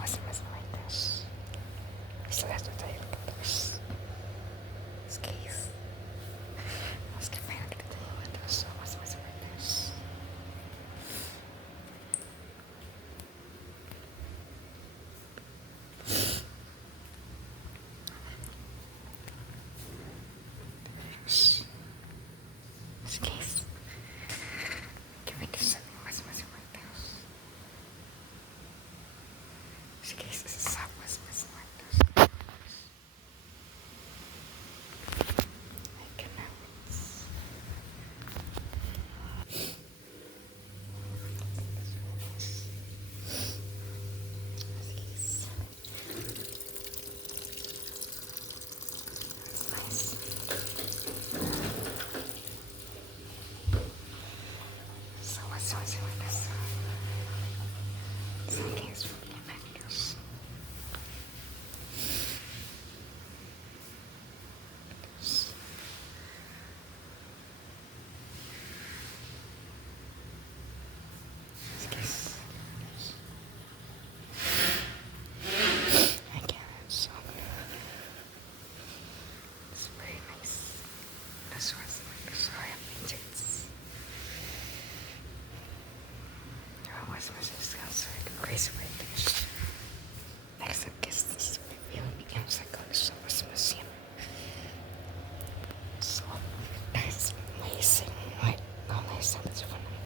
was missing like this. We still have to take a look at this. This case. Let's get back to the table with this. So what's missing like this? This case. Give me this. What's missing like this? This case is a sub. What's missing like this? Make notes. This case. That's nice. So what's missing like this? Some case for the Avengers. This case. Again, it's very nice. This was like sorry, Vintage. I was missing this outside crazy way.